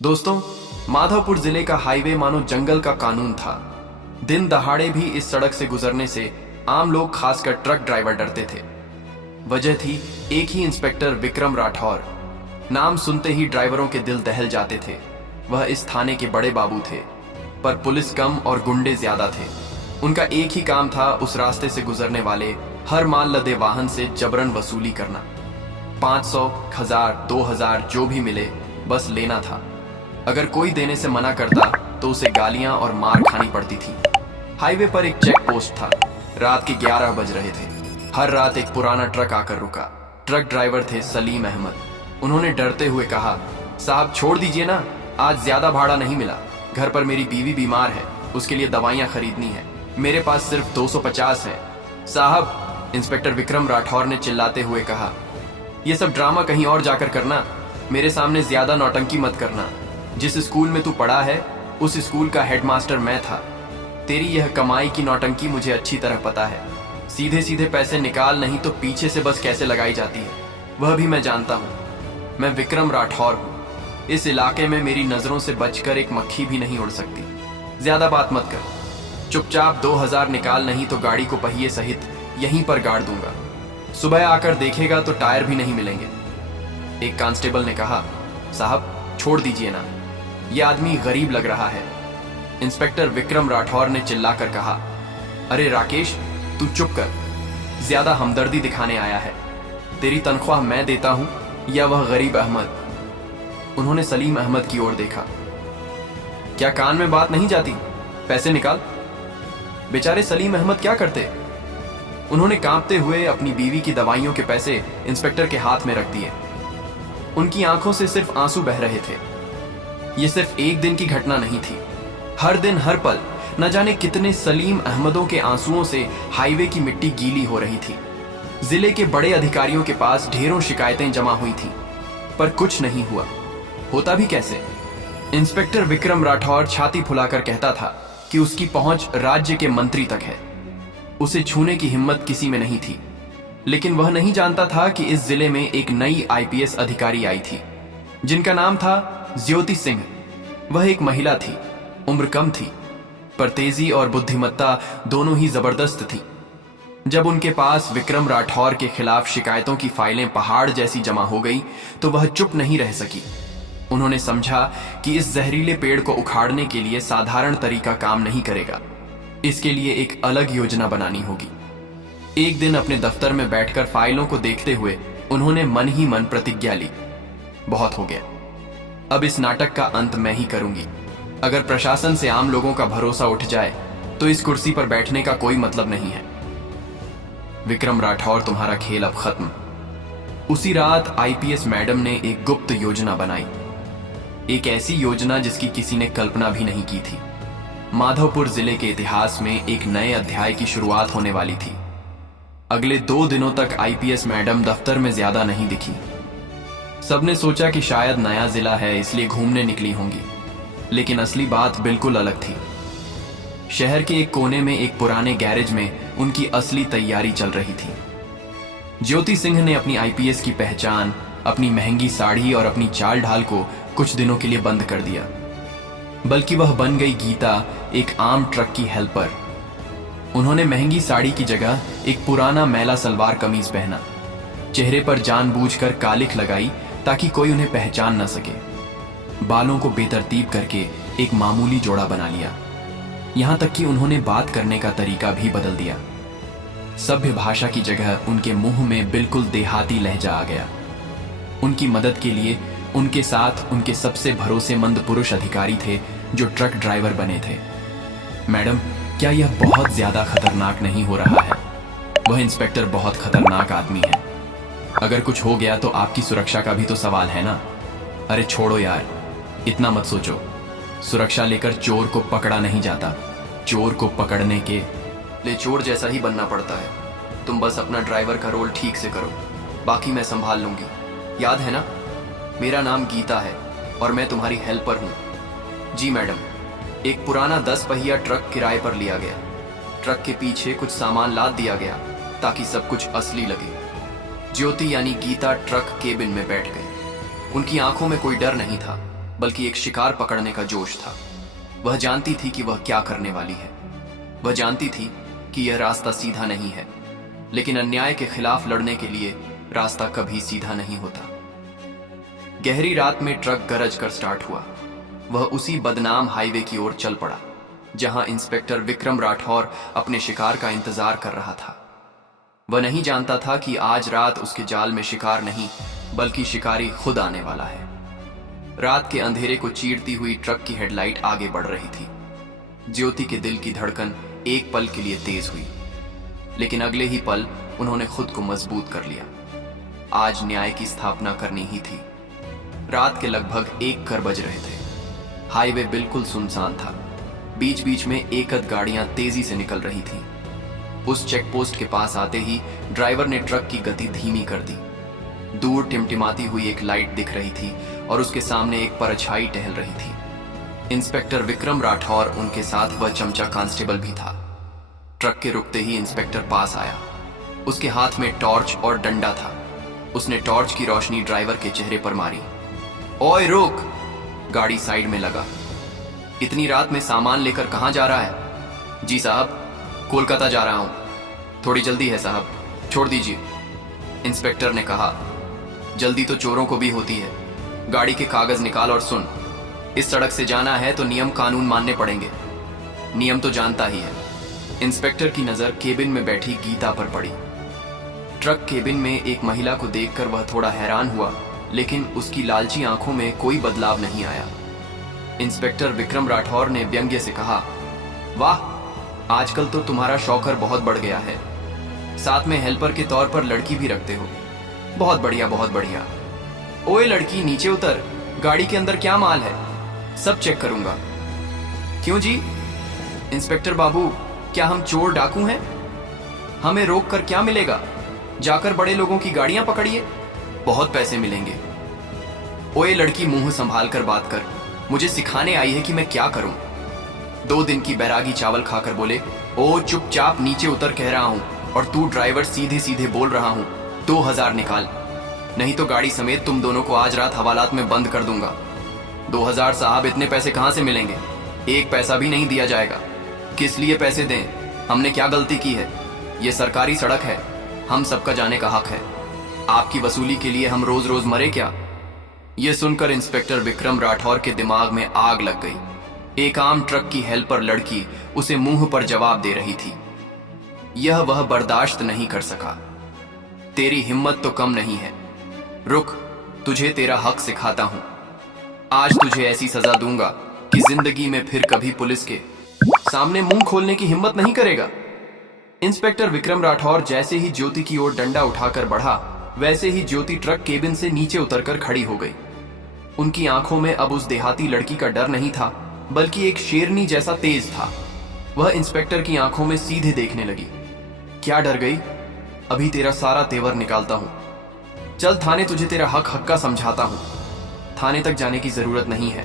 दोस्तों, माधवपुर जिले का हाईवे मानो जंगल का कानून था। दिन दहाड़े भी इस सड़क से गुजरने से आम लोग, खासकर ट्रक ड्राइवर, डरते थे। वजह थी एक ही इंस्पेक्टर विक्रम राठौर। नाम सुनते ही ड्राइवरों के दिल दहल जाते थे। वह इस थाने के बड़े बाबू थे, पर पुलिस कम और गुंडे ज्यादा थे। उनका एक ही काम था, उस रास्ते से गुजरने वाले हर माल लदे वाहन से जबरन वसूली करना। 500, 1000, 2000 जो भी मिले, बस लेना था। अगर कोई देने से मना करता तो उसे गालियां और मार खानी पड़ती थी। हाईवे पर एक चेक पोस्ट था। रात के 11 बज रहे थे। हर रात एक पुराना ट्रक आकर रुका। ट्रक ड्राइवर थे सलीम अहमद। उन्होंने डरते हुए कहा, साहब छोड़ दीजिए ना, आज ज्यादा भाड़ा नहीं मिला। घर पर मेरी बीवी बीमार है, उसके लिए दवाइयां खरीदनी है। मेरे पास सिर्फ 250 है। साहब, इंस्पेक्टर विक्रम राठौर ने चिल्लाते हुए कहा, यह सब ड्रामा कहीं और जाकर करना, मेरे सामने ज्यादा नौटंकी मत करना। जिस स्कूल में तू पढ़ा है, उस स्कूल का हेडमास्टर मैं था। तेरी यह कमाई की नौटंकी मुझे अच्छी तरह पता है। सीधे सीधे पैसे निकाल, नहीं तो पीछे से बस कैसे लगाई जाती है वह भी मैं जानता हूं। मैं विक्रम राठौर हूं। इस इलाके में मेरी नजरों से बचकर एक मक्खी भी नहीं उड़ सकती। ज्यादा बात मत कर, चुपचाप 2000 निकाल, नहीं तो गाड़ी को पहिए सहित यहीं पर गाड़ दूंगा। सुबह आकर देखेगा तो टायर भी नहीं मिलेंगे। एक कांस्टेबल ने कहा, साहब छोड़ दीजिए ना, यह आदमी गरीब लग रहा है। इंस्पेक्टर विक्रम राठौर ने चिल्लाकर कहा, अरे राकेश, तू चुप कर, ज्यादा हमदर्दी दिखाने आया है। तेरी तनख्वाह मैं देता हूं या वह गरीब अहमद? उन्होंने सलीम अहमद की ओर देखा। क्या कान में बात नहीं जाती? पैसे निकाल। बेचारे सलीम अहमद क्या करते? उन्होंने कांपते हुए अपनी बीवी की दवाइयों के पैसे इंस्पेक्टर के हाथ में रख दिए। उनकी आंखों से सिर्फ आंसू बह रहे थे। यह सिर्फ एक दिन की घटना नहीं थी। हर दिन, हर पल, न जाने कितने सलीम अहमदों के आंसुओं से हाईवे की मिट्टी गीली हो रही थी। जिले के बड़े अधिकारियों के पास ढेरों शिकायतें जमा हुई थीं, पर कुछ नहीं हुआ। होता भी कैसे? इंस्पेक्टर विक्रम राठौर छाती फुलाकर कहता था कि उसकी पहुंच राज्य के मंत्री तक है। उसे छूने की हिम्मत किसी में नहीं थी। लेकिन वह नहीं जानता था कि इस जिले में एक नई आईपीएस अधिकारी आई थी, जिनका नाम था ज्योति सिंह। वह एक महिला थी, उम्र कम थी, पर तेजी और बुद्धिमत्ता दोनों ही जबरदस्त थी। जब उनके पास विक्रम राठौर के खिलाफ शिकायतों की फाइलें पहाड़ जैसी जमा हो गई, तो वह चुप नहीं रह सकी। उन्होंने समझा कि इस जहरीले पेड़ को उखाड़ने के लिए साधारण तरीका काम नहीं करेगा। इसके लिए एक अलग योजना बनानी होगी। एक दिन अपने दफ्तर में बैठकर फाइलों को देखते हुए उन्होंने मन ही मन प्रतिज्ञा ली, बहुत हो गया, अब इस नाटक का अंत मैं ही करूंगी। अगर प्रशासन से आम लोगों का भरोसा उठ जाए तो इस कुर्सी पर बैठने का कोई मतलब नहीं है। विक्रम राठौर, तुम्हारा खेल अब खत्म। उसी रात आईपीएस मैडम ने एक गुप्त योजना बनाई। एक ऐसी योजना जिसकी किसी ने कल्पना भी नहीं की थी। माधवपुर जिले के इतिहास में एक नए अध्याय की शुरुआत होने वाली थी। अगले 2 दिनों तक आईपीएस मैडम दफ्तर में ज्यादा नहीं दिखी। सबने सोचा कि शायद नया जिला है, इसलिए घूमने निकली होंगी, लेकिन असली बात बिल्कुल अलग थी। शहर के एक कोने में एक पुराने गैरेज में उनकी असली तैयारी चल रही थी। ज्योति सिंह ने अपनी आईपीएस की पहचान, अपनी महंगी साड़ी और अपनी चाल ढाल को कुछ दिनों के लिए बंद कर दिया। बल्कि वह बन गई गीता, एक आम ट्रक की हेल्पर। उन्होंने महंगी साड़ी की जगह एक पुराना मैला सलवार कमीज पहना, चेहरे पर जानबूझकर कालिख लगाई ताकि कोई उन्हें पहचान न सके। बालों को बेतरतीब करके एक मामूली जोड़ा बना लिया। यहां तक कि उन्होंने बात करने का तरीका भी बदल दिया। सभ्य भाषा की जगह उनके मुंह में बिल्कुल देहाती लहजा आ गया। उनकी मदद के लिए उनके साथ उनके सबसे भरोसेमंद पुरुष अधिकारी थे, जो ट्रक ड्राइवर बने थे। मैडम, क्या यह बहुत ज्यादा खतरनाक नहीं हो रहा है? वह इंस्पेक्टर बहुत खतरनाक आदमी है। अगर कुछ हो गया तो आपकी सुरक्षा का भी तो सवाल है ना। अरे छोड़ो यार, इतना मत सोचो। सुरक्षा लेकर चोर को पकड़ा नहीं जाता, चोर को पकड़ने के लिए चोर जैसा ही बनना पड़ता है। तुम बस अपना ड्राइवर का रोल ठीक से करो, बाकी मैं संभाल लूंगी। याद है ना, मेरा नाम गीता है और मैं तुम्हारी हेल्पर हूं। जी मैडम। एक पुराना 10 पहिया ट्रक किराए पर लिया गया। ट्रक के पीछे कुछ सामान लाद दिया गया ताकि सब कुछ असली लगे। ज्योति यानी गीता ट्रक केबिन में बैठ गई। उनकी आंखों में कोई डर नहीं था, बल्कि एक शिकार पकड़ने का जोश था। वह जानती थी कि वह क्या करने वाली है। वह जानती थी कि यह रास्ता सीधा नहीं है, लेकिन अन्याय के खिलाफ लड़ने के लिए रास्ता कभी सीधा नहीं होता। गहरी रात में ट्रक गरज कर स्टार्ट हुआ। वह उसी बदनाम हाईवे की ओर चल पड़ा जहां इंस्पेक्टर विक्रम राठौर अपने शिकार का इंतजार कर रहा था। वह नहीं जानता था कि आज रात उसके जाल में शिकार नहीं, बल्कि शिकारी खुद आने वाला है। रात के अंधेरे को चीरती हुई ट्रक की हेडलाइट आगे बढ़ रही थी। ज्योति के दिल की धड़कन एक पल के लिए तेज हुई, लेकिन अगले ही पल उन्होंने खुद को मजबूत कर लिया। आज न्याय की स्थापना करनी ही थी। रात के लगभग 1 बज रहे थे। हाईवे बिल्कुल सुनसान था। बीच बीच में एकध गाड़ियां तेजी से निकल रही थीं। उस चेकपोस्ट के पास आते ही ड्राइवर ने ट्रक की गति धीमी कर दी। दूर टिमटिमाती हुई एक लाइट दिख रही थी और उसके सामने एक परछाई टहल रही थी। इंस्पेक्टर विक्रम राठौर, उनके साथ वह चमचा कांस्टेबल भी था। ट्रक के रुकते ही इंस्पेक्टर पास आया। उसके हाथ में टॉर्च और डंडा था। उसने टॉर्च की रोशनी ड्राइवर के चेहरे पर मारी। ओए रोक! गाड़ी साइड में लगा। इतनी रात में सामान लेकर कहां जा रहा है? जी साहब, कोलकाता जा रहा हूं। थोड़ी जल्दी है साहब, छोड़ दीजिए। इंस्पेक्टर ने कहा, जल्दी तो चोरों को भी होती है। गाड़ी के कागज निकाल और सुन। इस सड़क से जाना है तो नियम कानून मानने पड़ेंगे। नियम तो जानता ही है। इंस्पेक्टर की नजर केबिन में बैठी गीता पर पड़ी। ट्रक केबिन में एक महिला को देखकर वह थोड़ा हैरान हुआ, लेकिन उसकी लालची आंखों में कोई बदलाव नहीं आया। इंस्पेक्टर विक्रम राठौर ने व्यंग्य से कहा, वाह, आजकल तो तुम्हारा शौकर बहुत बढ़ गया है। साथ में हेल्पर के तौर पर लड़की भी रखते हो। बहुत बढ़िया, बहुत बढ़िया। ओए लड़की, नीचे उतर। गाड़ी के अंदर क्या माल है? सब चेक करूंगा। क्यों जी? इंस्पेक्टर बाबू, क्या हम चोर डाकू हैं? हमें रोक कर क्या मिलेगा? जाकर बड़े लोगों की गाड़ियां पकड़िए, बहुत पैसे मिलेंगे। ओए लड़की, मुंह संभाल कर बात कर। मुझे सिखाने आई है कि मैं क्या करूं। 2 दिन की बैरागी चावल खाकर बोले, ओ चुपचाप नीचे उतर कह रहा हूं। और तू ड्राइवर, सीधे सीधे बोल रहा हूं। 2000 निकाल, नहीं तो गाड़ी समेत तुम दोनों को आज रात हवालात में बंद कर दूंगा। 2000 साहब, इतने पैसे कहां से मिलेंगे? 1 पैसा भी नहीं दिया जाएगा। किस लिए पैसे दें? हमने क्या गलती की है? ये सरकारी सड़क है, हम सबका जाने का हक है। आपकी वसूली के लिए हम रोज रोज मरे क्या? यह सुनकर इंस्पेक्टर विक्रम राठौर के दिमाग में आग लग गई। एक आम ट्रक की हेल्पर लड़की उसे मुंह पर जवाब दे रही थी। यह वह बर्दाश्त नहीं कर सका। तेरी हिम्मत तो कम नहीं है। रुक, तुझे तेरा हक सिखाता हूं। आज तुझे ऐसी सजा दूंगा कि जिंदगी में फिर कभी पुलिस के सामने मुंह खोलने की हिम्मत नहीं करेगा। इंस्पेक्टर विक्रम राठौर जैसे ही ज्योति की ओर डंडा उठाकर बढ़ा, वैसे ही ज्योति ट्रक केबिन से नीचे उतरकर खड़ी हो गई। उनकी आंखों में अब उस देहाती लड़की का डर नहीं था, बल्कि एक शेरनी जैसा तेज था। वह इंस्पेक्टर की आंखों में सीधे देखने लगी। क्या डर गई? अभी तेरा सारा तेवर निकालता हूं। चल थाने, तुझे तेरा हक हक्का समझाता हूं। थाने तक जाने की जरूरत नहीं है।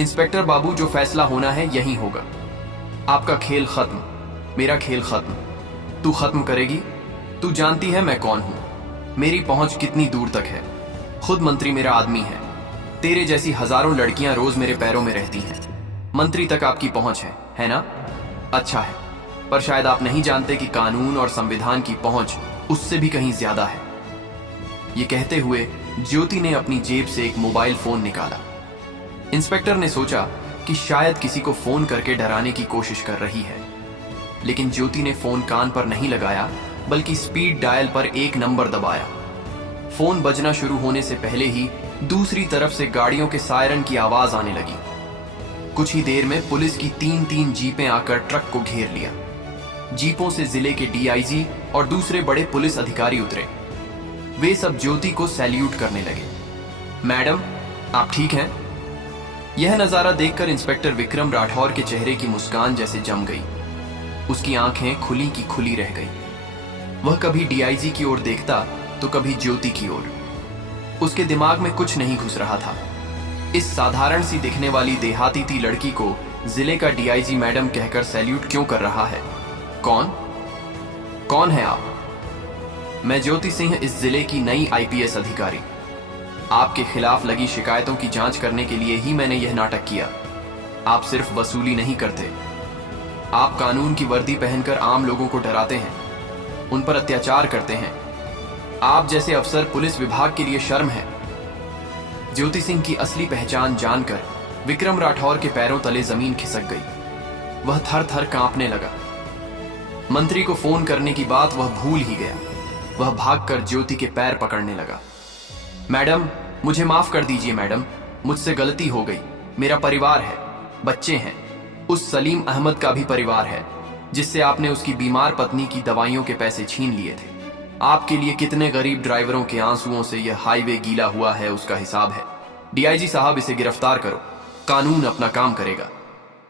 इंस्पेक्टर बाबू, जो फैसला होना है यही होगा। आपका खेल खत्म, मेरा खेल खत्म। तू खत्म करेगी? तू जानती है मैं कौन हूं, मेरी पहुंच कितनी दूर तक है। खुद मंत्री मेरा आदमी है। तेरे जैसी हजारों लड़कियां रोज मेरे पैरों में रहती हैं। मंत्री तक आपकी पहुंच है ना? अच्छा है, पर शायद आप नहीं जानते कि कानून और संविधान की पहुंच उससे भी कहीं ज्यादा है। ये कहते हुए ज्योति ने अपनी जेब से एक मोबाइल फोन निकाला। इंस्पेक्टर ने सोचा कि शायद किसी को फोन करके डराने की कोशिश कर रही है, लेकिन ज्योति ने फोन कान पर नहीं लगाया, बल्कि स्पीड डायल पर एक नंबर दबाया। फोन बजना शुरू होने से पहले ही दूसरी तरफ से गाड़ियों के सायरन की आवाज आने लगी। कुछ ही देर में पुलिस की 3 जीपें आकर ट्रक को घेर लिया। जीपों से जिले के डीआईजी और दूसरे बड़े पुलिस अधिकारी उतरे। वे सब ज्योति को सैल्यूट करने लगे। मैडम, आप ठीक हैं? यह नजारा देखकर इंस्पेक्टर विक्रम राठौर के चेहरे की मुस्कान जैसे जम गई। उसकी आंखें खुली की खुली रह गई। वह कभी डीआईजी की ओर देखता तो कभी ज्योति की ओर। उसके दिमाग में कुछ नहीं घुस रहा था। इस साधारण सी दिखने वाली देहाती सी लड़की को जिले का डीआईजी मैडम कहकर सैल्यूट क्यों कर रहा है? कौन है आप? मैं ज्योति सिंह, इस जिले की नई आईपीएस अधिकारी। आपके खिलाफ लगी शिकायतों की जांच करने के लिए ही मैंने यह नाटक किया। आप सिर्फ वसूली नहीं करते, आप कानून की वर्दी पहनकर आम लोगों को डराते हैं, उन पर अत्याचार करते हैं। आप जैसे अफसर पुलिस विभाग के लिए शर्म है। ज्योति सिंह की असली पहचान जानकर विक्रम राठौर के पैरों तले जमीन खिसक गई। वह थर थर कांपने लगा। मंत्री को फोन करने की बात वह भूल ही गया। वह भागकर ज्योति के पैर पकड़ने लगा। मैडम, मुझे माफ कर दीजिए मैडम, मुझसे गलती हो गई। मेरा परिवार है, बच्चे हैं, उस सलीम अहमद का भी परिवार है जिससे आपने उसकी बीमार पत्नी की दवाइयों के पैसे छीन लिए थे। आपके लिए कितने गरीब ड्राइवरों के आंसुओं से यह हाईवे गीला हुआ है, उसका हिसाब है। डीआईजी साहब, इसे गिरफ्तार करो, कानून अपना काम करेगा।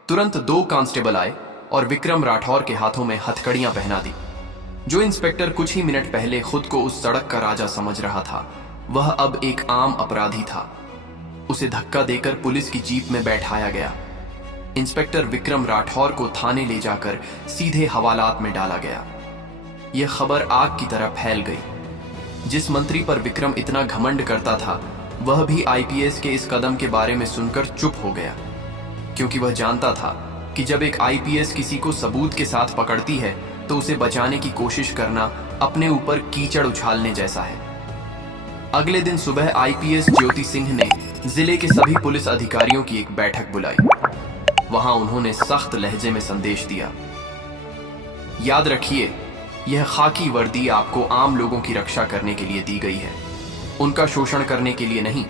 तुरंत 2 कांस्टेबल आए और विक्रम राठौर के हाथों में हथकड़ियां पहना दी। जो इंस्पेक्टर कुछ ही मिनट पहले खुद को उस सड़क का राजा समझ रहा था, वह अब एक आम अपराधी था। उसे धक्का देकर पुलिस की जीप में बैठाया गया। इंस्पेक्टर विक्रम राठौर को थाने ले जाकर सीधे हवालात में डाला गया। यह खबर आग की तरह फैल गई। जिस मंत्री पर विक्रम इतना घमंड करता था, वह भी आईपीएस के इस कदम के बारे में सुनकर चुप हो गया, क्योंकि वह जानता था कि जब एक आईपीएस किसी को सबूत के साथ पकड़ती है तो उसे बचाने की कोशिश करना अपने ऊपर कीचड़ उछालने जैसा है। अगले दिन सुबह आईपीएस ज्योति सिंह ने जिले के सभी पुलिस अधिकारियों की एक बैठक बुलाई। वहां उन्होंने सख्त लहजे में संदेश दिया, याद रखिए, यह खाकी वर्दी आपको आम लोगों की रक्षा करने के लिए दी गई है, उनका शोषण करने के लिए नहीं।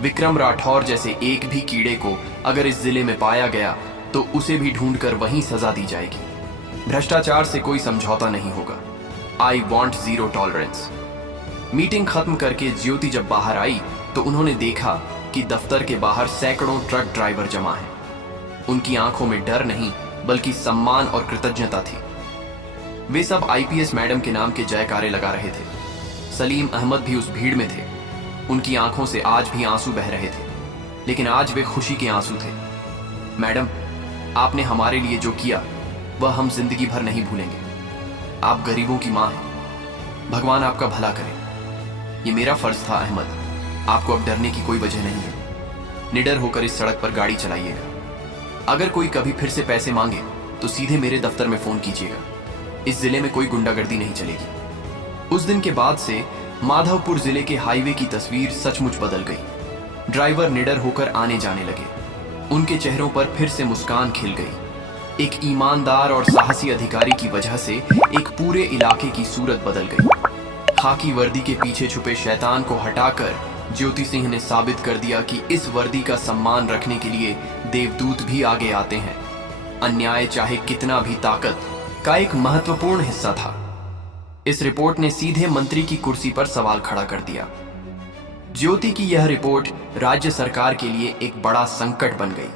विक्रम राठौर जैसे एक भी कीड़े को अगर इस जिले में पाया गया तो उसे भी ढूंढकर वहीं सजा दी जाएगी। भ्रष्टाचार से कोई समझौता नहीं होगा। I want zero tolerance. Meeting खत्म करके ज्योति जब बाहर आई तो उन्होंने देखा कि दफ्तर के बाहर सैकड़ों ट्रक ड्राइवर जमा हैं। उनकी आंखों में डर नहीं बल्कि सम्मान और कृतज्ञता थी। वे सब आईपीएस मैडम के नाम के जयकारे लगा रहे थे। सलीम अहमद भी उस भीड़ में थे। उनकी आंखों से आज भी आंसू बह रहे थे, लेकिन आज वे खुशी के आंसू थे। मैडम, आपने हमारे लिए जो किया वह हम जिंदगी भर नहीं भूलेंगे। आप गरीबों की मां हैं। भगवान आपका भला करे। ये मेरा फर्ज था अहमद। आपको अब डरने की कोई वजह नहीं है। निडर होकर इस सड़क पर गाड़ी चलाइएगा। अगर कोई कभी फिर से पैसे मांगे तो सीधे मेरे दफ्तर में फोन कीजिएगा। इस जिले में कोई गुंडागर्दी नहीं चलेगी। उस दिन के बाद से माधवपुर जिले के हाईवे की तस्वीर सचमुच बदल गई। ड्राइवर निडर होकर आने जाने लगे। उनके चेहरों पर फिर से मुस्कान खिल गई। एक ईमानदार और साहसी अधिकारी की वजह से एक पूरे इलाके की सूरत बदल गई। खाकी वर्दी के पीछे छुपे शैतान को हटाकर ज्योति सिंह ने साबित कर दिया कि इस वर्दी का सम्मान रखने के लिए देवदूत भी आगे आते हैं। अन्याय चाहे कितना भी ताकत का एक महत्वपूर्ण हिस्सा था। इस रिपोर्ट ने सीधे मंत्री की कुर्सी पर सवाल खड़ा कर दिया। ज्योति की यह रिपोर्ट राज्य सरकार के लिए एक बड़ा संकट बन गई।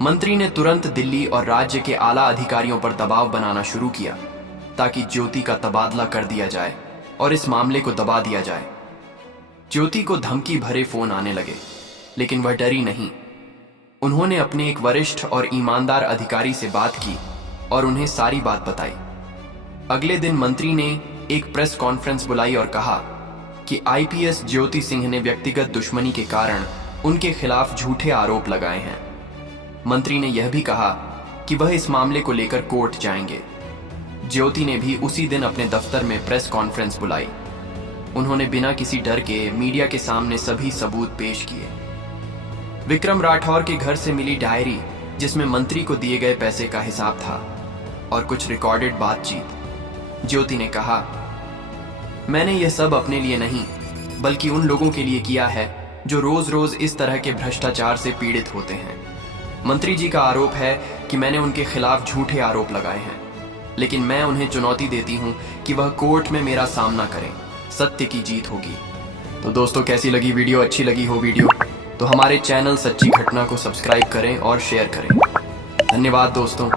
मंत्री ने तुरंत दिल्ली और राज्य के आला अधिकारियों पर दबाव बनाना शुरू किया ताकि ज्योति का तबादला कर दिया जाए और इस मामले को दबा दिया जाए। ज्योति को धमकी भरे फोन आने लगे, लेकिन वह डरी नहीं। उन्होंने अपने एक वरिष्ठ और ईमानदार अधिकारी से बात की और उन्हें सारी बात बताई। अगले दिन मंत्री ने एक प्रेस कॉन्फ्रेंस बुलाई और कहा कि आईपीएस ज्योति सिंह ने व्यक्तिगत दुश्मनी के कारण उनके खिलाफ झूठे आरोप लगाए हैं। मंत्री ने यह भी कहा कि वह इस मामले को लेकर कोर्ट जाएंगे। ज्योति ने भी उसी दिन अपने दफ्तर में प्रेस कॉन्फ्रेंस बुलाई। उन्होंने बिना किसी डर के मीडिया के सामने सभी सबूत पेश किए। विक्रम राठौर के घर से मिली डायरी, जिसमें मंत्री को दिए गए पैसे का हिसाब था, और कुछ रिकॉर्डेड बातचीत। ज्योति ने कहा, मैंने यह सब अपने लिए नहीं बल्कि उन लोगों के लिए किया है जो रोज रोज इस तरह के भ्रष्टाचार से पीड़ित होते हैं। मंत्री जी का आरोप है कि मैंने उनके खिलाफ झूठे आरोप लगाए हैं, लेकिन मैं उन्हें चुनौती देती हूं कि वह कोर्ट में मेरा सामना करें। सत्य की जीत होगी। तो दोस्तों, कैसी लगी वीडियो? अच्छी लगी हो वीडियो तो हमारे चैनल सच्ची घटना को सब्सक्राइब करें और शेयर करें। धन्यवाद दोस्तों।